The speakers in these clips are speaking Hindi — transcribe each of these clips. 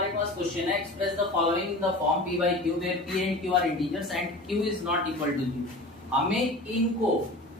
हमारे पास क्वेश्चन है express the following the form p by q where p and q are integers and q is not equal to 0। हमें इनको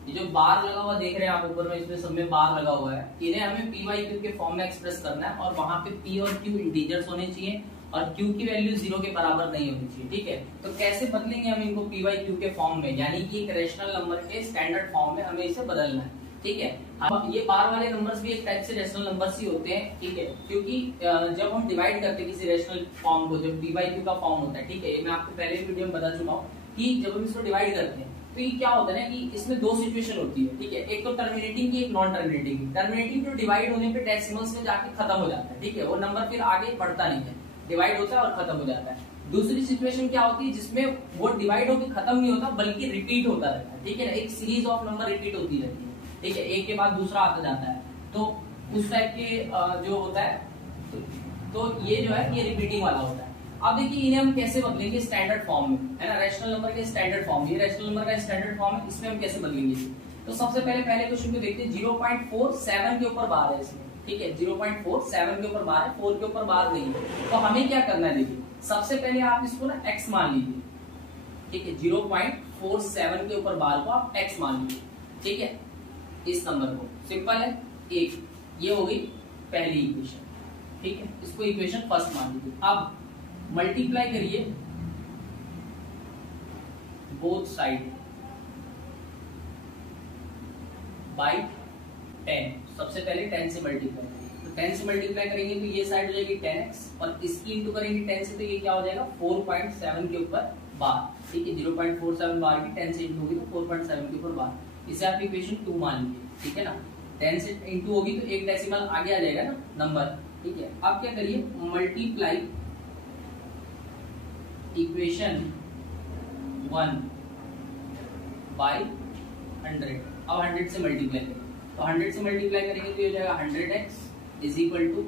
ये जो बार लगा हुआ देख रहे हैं आप ऊपर में, इसमें सब में बार लगा हुआ है, इन्हें हमें p by q के फॉर्म में एक्सप्रेस करना है और वहां पे p और q इंटीजर्स होने चाहिए और q की वैल्यू 0 के बराबर नहीं होनी चाहिए। ठीक है, तो कैसे बदलेंगे हम इनको p by q के फॉर्म में, यानी कि एक रेशनल नंबर के स्टैंडर्ड फॉर्म में हमें इसे बदलना है। ठीक है, अब ये बार वाले नंबर्स भी एक टाइप से रेशनल नंबर्स ही होते हैं। ठीक है, क्योंकि जब हम डिवाइड करते हैं किसी रेशनल फॉर्म को, जब p by q का फॉर्म होता है, ठीक है, ये मैं आपको पहले वीडियो में बता चुका हूँ कि जब हम इसको डिवाइड करते हैं तो ये क्या होता है ना कि इसमें दो सिचुएशन होती है। ठीक है, एक तो टर्मिनेटिंग की, एक नॉन टर्मिनेटिंग की। टर्मिनेटिंग जो डिवाइड होने पे डेसिमल्स में जाके खत्म हो जाता है। ठीक है, वो नंबर फिर आगे बढ़ता नहीं है, डिवाइड होता है और खत्म हो जाता है। दूसरी सिचुएशन क्या होती है जिसमें वो डिवाइड होकर खत्म नहीं होता बल्कि रिपीट होता रहता है। ठीक है, एक सीरीज ऑफ नंबर रिपीट होती रहती है। ठीक है, एक के बाद दूसरा आता जाता है, तो उस टाइप के जो होता है तो ये जो है ये रिपीटिंग वाला होता है। अब देखिए इन्हें हम कैसे बदलेंगे स्टैंडर्ड फॉर्म में, है ना, रैशनल नंबर के स्टैंडर्ड फॉर्म। ये रैशनल नंबर का स्टैंडर्ड फॉर्म है, इसमें हम कैसे बदलेंगे। तो सबसे पहले क्वेश्चन को देखते हैं। 0.47 के ऊपर बार है इसमें। ठीक है, 0.47 के ऊपर बार है, 4 के ऊपर बार नहीं है। तो हमें क्या करना है, देखिए सबसे पहले आप इसको ना x मान लीजिए। ठीक है, 0.47 के ऊपर बार को आप x मान लीजिए। ठीक है, इस नंबर को सिंपल है एक, ये हो गई पहली इक्वेशन। ठीक है, इसको इक्वेशन फर्स्ट मान लीजिए। अब मल्टीप्लाई करिए बोथ साइड बाय 10। सबसे पहले 10 से मल्टीप्लाई करेंगे, तो 10 से मल्टीप्लाई करेंगे तो ये साइड हो जाएगी 10x और इसकी इंटू करेंगे 10 से, तो ये क्या हो जाएगा 4.7 के ऊपर बार। ठीक है, 0.47 बार की 10 से इंटू होगी तो 4.7 के ऊपर बार। इसे आप इक्वेशन 2 मान लीजिए। ठीक है ना, 10 से इंटू होगी तो एक डेसिमल आगे आ जाएगा ना नंबर। ठीक है, अब क्या करिए मल्टीप्लाई इक्वेशन 1 बाय 100। अब 100 से मल्टीप्लाई करेंगे, तो 100 से मल्टीप्लाई करेंगे तो ये हो जाएगा 100x इज इक्वल टू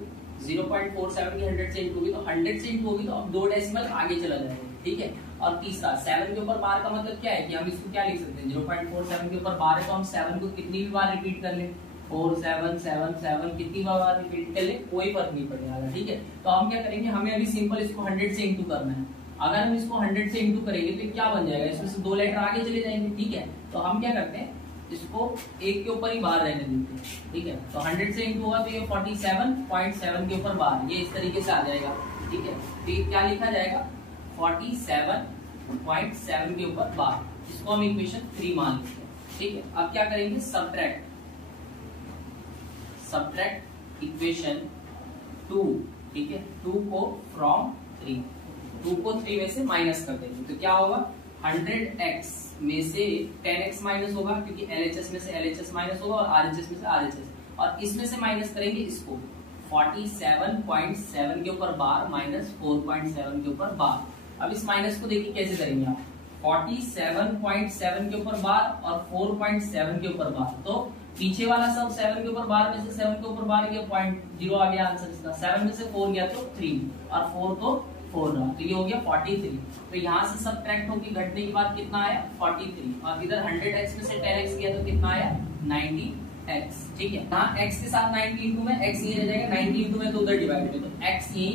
0.47 की 100 से इंटू होगी, तो 100 से इंटू होगी तो अब 2 डेसिमल आगे चला जाएगा। ठीक है, और तीसरा 7 के ऊपर बार का मतलब क्या है कि हम इसको क्या लिख सकते हैं, 0.47 के ऊपर बार है तो हम 7 को कितनी भी बार रिपीट कर लें, 4 7 7 7 कितनी बार रिपीट कर ले कोई फर्क नहीं पड़ेगा। ठीक है, तो हम क्या करेंगे, हमें अभी सिंपल इसको 100 से इंटू करना है। अगर हम इसको 100 से इंटू करेंगे तो क्या बन जाएगा, इसमें से 2 लेटर आगे चले जाएंगे। ठीक है, तो हम क्या करते हैं इसको एक के ऊपर ही बार रहने देते हैं। ठीक है, तो 100 से इंटू हुआ तो ये 47.7 के ऊपर बार, ये इस तरीके से आ जाएगा। ठीक है, तो ये क्या लिखा जाएगा 47.7 के ऊपर बार, इसको हम इक्वेशन 3 मान लेते हैं। ठीक है, अब क्या करेंगे सब्ट्रैक्ट इक्वेशन 2। ठीक है, 2 को फ्रॉम 3, 2 को 3 में से माइनस कर देंगे तो क्या होगा 100x में से 10x माइनस होगा क्योंकि LHS में से LHS माइनस होगा और RHS में से RHS, और इसमें से माइनस करेंगे इसको 47.7 के ऊपर बार माइनस 4.7 के ऊपर बार। अब इस माइनस को देखिए कैसे करेंगे आप, 47.7 के ऊपर बार और 4.7 के ऊपर बार, तो पीछे वाला सब 7 के ऊपर बार में से 7 के ऊपर बार गया 0.0 आ गया आंसर इसका, 7 में से 4 गया तो 3 और 4 तो 4 रहा, तो ये हो गया 43। तो यहाँ से सब्ट्रैक्ट होकर घटने के बाद कितना आया 43, और इधर 100x में से 10x गया तो कितना आया 90x। ठीक है, यहाँ x के साथ 90 इंटू में x ये रह जाएगा, 90 इंटू में तो उधर डिवाइड में, तो x ये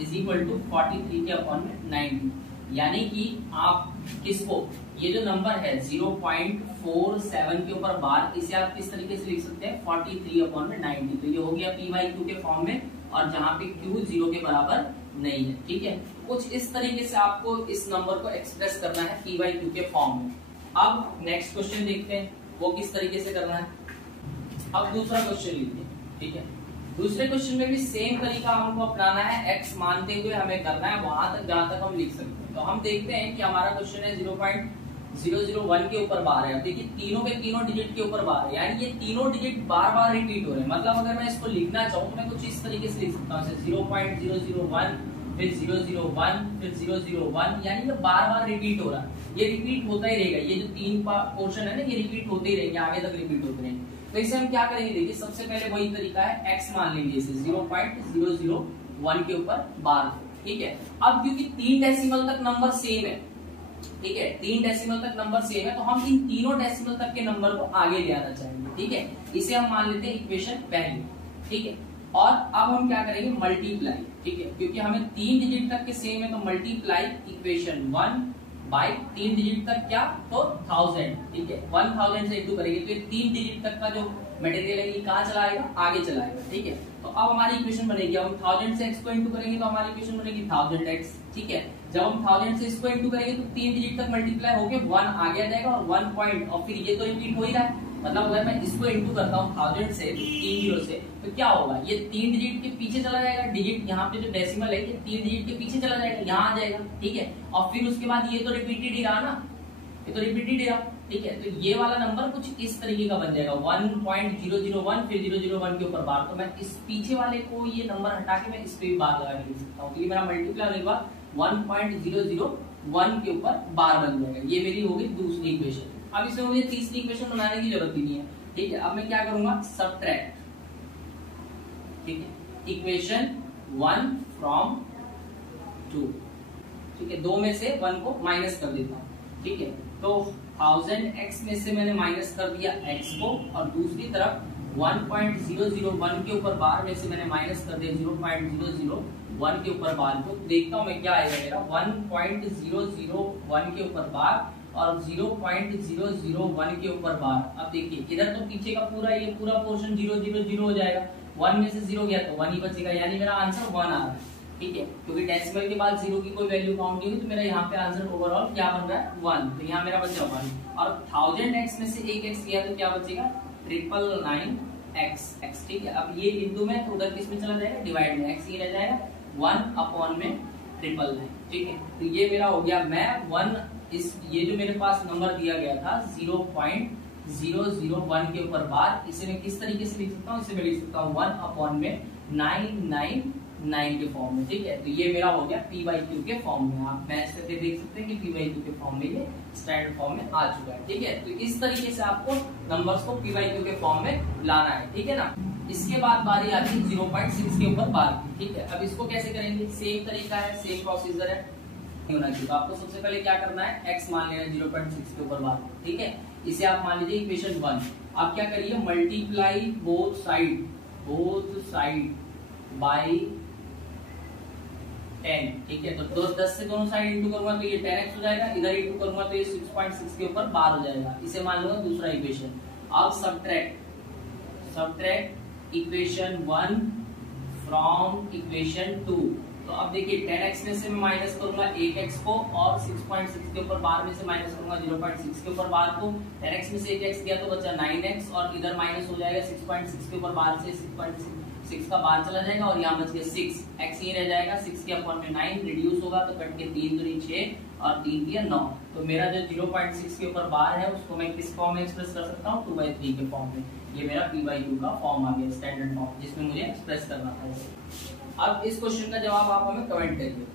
इज इक्वल टू 43 के अपॉन में 90, यानी कि आप किसको ये जो नंबर है 0.47 के ऊपर बार, इसे आप किस तरीके से लिख सकते हैं 43 अपॉन में 90। तो ये हो गया p by q के फॉर्म में, और जहां पे q 0 के बराबर नहीं है। ठीक है, कुछ इस तरीके से आपको इस नंबर को एक्सप्रेस करना है p by q के फॉर्म में। अब नेक्स्ट क्वेश्चन देखते हैं वो किस तरीके से करना है। अब दूसरा क्वेश्चन लीजिए। ठीक है, दूसरे क्वेश्चन में भी सेम तरीका हमको अपनाना है, x मानते हुए हमें करना है वहां तक जहां तक हम लिख सकते हैं। तो हम देखते हैं कि हमारा क्वेश्चन है 0.001 के ऊपर बार है। अब देखिए तीनों के तीनों डिजिट के ऊपर बार है, यानी ये तीनों डिजिट बार बार रिपीट हो रहे हैं। मतलब अगर मैं इसको लिखना चाहूँ तो मैं कुछ इस तरीके से लिख सकता हूँ, 0.001 फिर 001 फिर 001, यानी ये बार बार रिपीट हो रहा है, ये रिपीट होता ही रहेगा। ये जो 3 पोर्शन है ना ये रिपीट होते ही रहेंगे, आगे तक रिपीट होते रहेंगे। तो इसे हम क्या करेंगे, देखिए सबसे पहले वही तरीका है, x मान लेंगे इसे 0.001 के ऊपर बार। ठीक है, अब क्योंकि 3 डेसिमल तक नंबर सेम है, ठीक है 3 डेसिमल तक नंबर सेम है, तो हम इन तीनों डेसिमल तक के नंबर को आगे ले आना चाहेंगे। ठीक है, इसे हम मान लेते हैं इक्वेशन पहली। ठीक है, और अब हम क्या करेंगे मल्टीप्लाई, ठीक है, क्योंकि हमें 3 डिजिट तक के सेम है तो मल्टीप्लाई इक्वेशन 1 बाई 3 डिजिट तक क्या तो 1000, ठीक है, 1000 से इंटू करेंगे तो ये 3 डिजिट तक का जो मटेरियल है ये कहाँ चला आएगा, आगे चला आएगा, ठीक है। तो अब हमारी इक्वेशन बनेगी, हम 1000 से x को इंटू करेंगे तो हमारी इक्वेशन बनेगी 1000x, ठीक है। जब हम 1000 से इसको इंटू करेंगे तो 3 डिजिट तक मल्टीप्लाई होके 1 आगे आ जाएगा और 1 पॉइंट, और फिर ये तो रिपीट हो ही रहा है, मतलब अगर मैं इसको इंटू करता हूँ 1000 से 3 जीरो से तो क्या होगा, ये 3 डिजिट के पीछे चला जाएगा, डिजिट यहाँ पे जो डेसिमल है ये 3 डिजिट के पीछे चला जाएगा, यहाँ आ जाएगा, ठीक है। और फिर उसके बाद ये तो रिपीटेड ही रहा ना, ये तो रिपीटेड ही रहा, ठीक है। तो ये वाला नंबर कुछ इस तरीके का बन जाएगा 1.001 फिर 001 के ऊपर बार, तो मैं इस पीछे वाले को ये नंबर हटा के मैं इस पे भी बार लगा के लिख सकता हूँ, तो ये मेरा मल्टीप्लाई होने के बाद 1.001 के ऊपर बार बन जाएगा। ये मेरी होगी दूसरी इक्वेशन। अब इसमें मुझे तीसरी इक्वेशन बनाने की जरूरत ही नहीं है, ठीक है। अब मैं क्या करूंगा सबट्रैक्ट, ठीक है, इक्वेशन 1 फ्रॉम 2, ठीक है, 2 में से 1 को माइनस कर देता हूँ, ठीक है। तो 1000x में से मैंने माइनस कर दिया x को, और दूसरी तरफ 1.001 के ऊपर बार में से मैंने माइनस कर दिया 0.001 के ऊपर बार को। देखता हूं मैं क्या आएगा मेरा 1.001 के ऊपर बार और 0.001 के ऊपर बार। अब देखिए इधर तो पीछे का पूरा ये पूरा पोर्शन 000 हो जाएगा, 1 में से 0 गया तो 1 ही बचेगा, यानी मेरा आंसर 1 आ रहा है, ठीक है, क्योंकि डेसिमल के बाद 0 की कोई वैल्यू काउंट नहीं हुई तो मेरा यहाँ पे आंसर ओवरऑल क्या बन रहा है 1, तो यहाँ मेरा बचा 1। और 1000x में से एक x गया तो क्या बचेगा 999x, ठीक है। अब ये इंटू में तो उधर किस में चला जाएगा डिवाइड में, x ये रह जाएगा 1 अपॉन में 999, ठीक है। तो ये मेरा हो गया, मैं 1 इस ये जो मेरे पास नंबर दिया गया था 0.001 के ऊपर बार, इसे मैं किस तरीके से लिख सकता हूँ, इसे मैं लिख सकता हूँ 1 अपॉन में 999 के फॉर्म में, ठीक है। तो ये मेरा हो गया p/q के फॉर्म में। आप मैच करके देख सकते हैं कि p/q के फॉर्म में ये स्टैंडर्ड फॉर्म में आ चुका है, ठीक है। तो इस तरीके से आपको नंबर्स को p/q के फॉर्म में लाना है, ठीक है ना। इसके बाद बारी आती है 0.6 के ऊपर बार, ठीक है। अब इसको कैसे करेंगे, सेम तरीका है, सेम प्रोसीजर है, होना चाहिए। तो आपको सबसे पहले क्या करना है, x मान लेना 0.6 के ऊपर बार, ठीक है। इसे आप मान लीजिए इक्वेशन 1। आप क्या करिए मल्टीप्लाई बोथ साइड बाई 10, ठीक है। तो 10 से दोनों साइड इंटू करूंगा तो ये 10x हो जाएगा, इधर इंटू करूंगा तो ये 6.6 के ऊपर बार हो जाएगा। इसे मान लूंगा दूसरा इक्वेशन। अब सबट्रैक्ट इक्वेशन 1 फ्रॉम इक्वेशन 2। तो अब देखिए 10x में से मैं माइनस करूंगा 1x को, और 6.6 के ऊपर बार में से माइनस करूंगा 0.6 के ऊपर बार को। 10x में से 1x गया तो बचा 9x, और इधर माइनस हो जाएगा 6.6 के ऊपर बार से 6.6 का बार चला जाएगा, और यहाँ बच गया 6, x ये रह जाएगा 6 के अपॉन में 9 रिड्यूस होगा तो कट के 3 दूनी 6 और 3 दिया 9। तो मेरा जो 0.6 के ऊपर बार है उसको मैं किस फॉर्म में एक्सप्रेस कर सकता हूँ 2/3 के फॉर्म में। ये मेरा p/q का फॉर्म आ गया, स्टैंडर्ड फॉर्म जिसमें मुझे एक्सप्रेस करना था। अब इस क्वेश्चन का जवाब आप हमें कमेंट करिए।